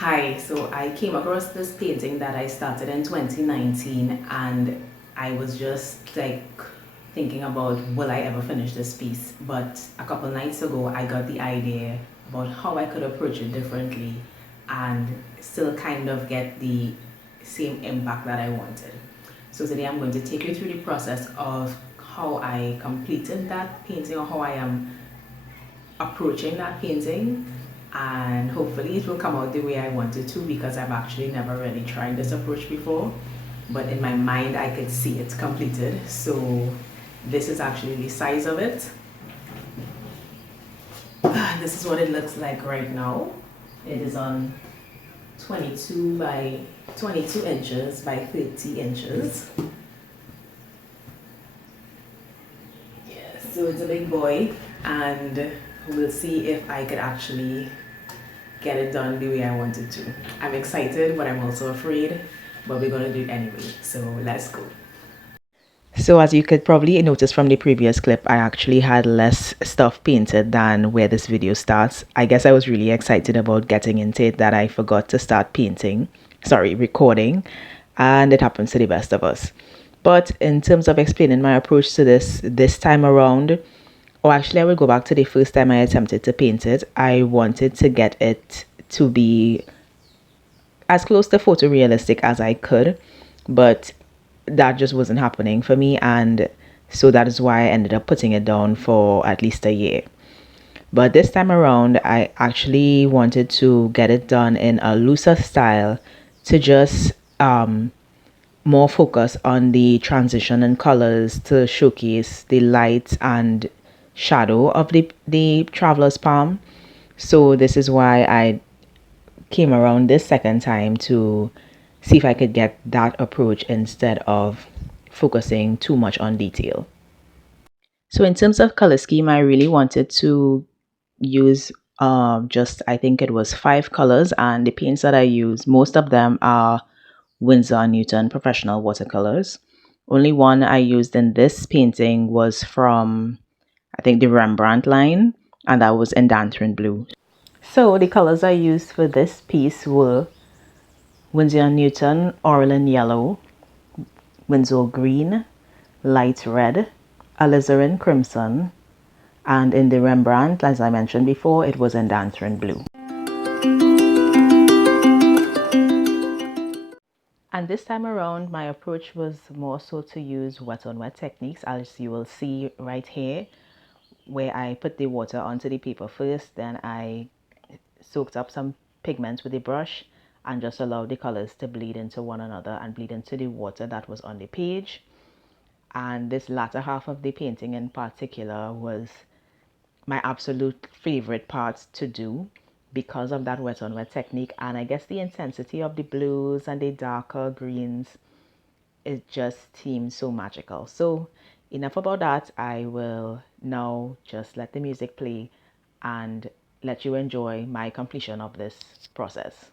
Hi, so I came across this painting that I started in 2019 and I was just like thinking about will I ever finish this piece, but a couple nights ago I got the idea about how I could approach it differently and still kind of get the same impact that I wanted. So today I'm going to take you through the process of how I completed that painting or how I am approaching that painting, and hopefully it will come out the way I want it to, because I've actually never really tried this approach before, but in my mind I could see it completed. So this is actually the size of it. This is what it looks like right now. It is on 22 by 22 inches by 30 inches. Yeah, so it's a big boy, and we'll see if I could actually get it done the way I wanted to. I'm excited, but I'm also afraid, but we're gonna do it anyway. So let's go. So as you could probably notice from the previous clip, I actually had less stuff painted than where this video starts. I guess I was really excited about getting into it that I forgot to start recording, and it happens to the best of us. But in terms of explaining my approach to this time around, or actually I will go back to the first time I attempted to paint it. I wanted to get it to be as close to photorealistic as I could, but that just wasn't happening for me, and so that is why I ended up putting it down for at least a year. But this time around, I actually wanted to get it done in a looser style to just more focus on the transition and colors to showcase the light and shadow of the traveler's palm. So this is why I came around this second time to see if I could get that approach instead of focusing too much on detail. So in terms of color scheme, I really wanted to use just, I think it was 5 colors, and the paints that I use, most of them are Winsor & Newton professional watercolors. Only one I used in this painting was from, I think, the Rembrandt line, and that was in Danthrin Blue. So the colors I used for this piece were Winsor & Newton Orlin Yellow, Winsor Green, Light Red, Alizarin Crimson, and in the Rembrandt, as I mentioned before, it was in Danthrin Blue. And this time around, my approach was more so to use wet on wet techniques, as you will see right here, where I put the water onto the paper first, then I soaked up some pigments with a brush and just allowed the colors to bleed into one another and bleed into the water that was on the page. And this latter half of the painting in particular was my absolute favorite part to do because of that wet on wet technique, and I guess the intensity of the blues and the darker greens, it just seems so magical. So enough about that. I will now just let the music play and let you enjoy my completion of this process.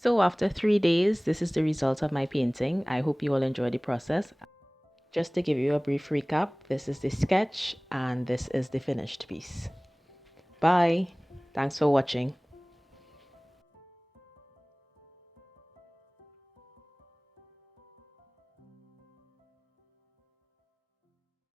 So after 3 days, this is the result of my painting. I hope you all enjoy the process. Just to give you a brief recap, this is the sketch and this is the finished piece. Bye. Thanks for watching.